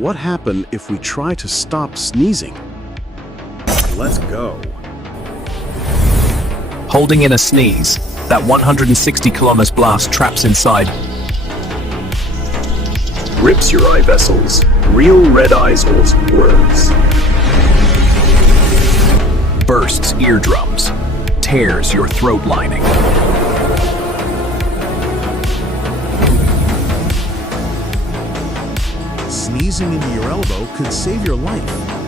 What happens if we try to stop sneezing? Let's go. Holding in a sneeze. That 160 kilometers blast traps inside. Rips your eye vessels. Real red eyes or words. Bursts eardrums. Tears your throat lining. Sneezing into your elbow could save your life.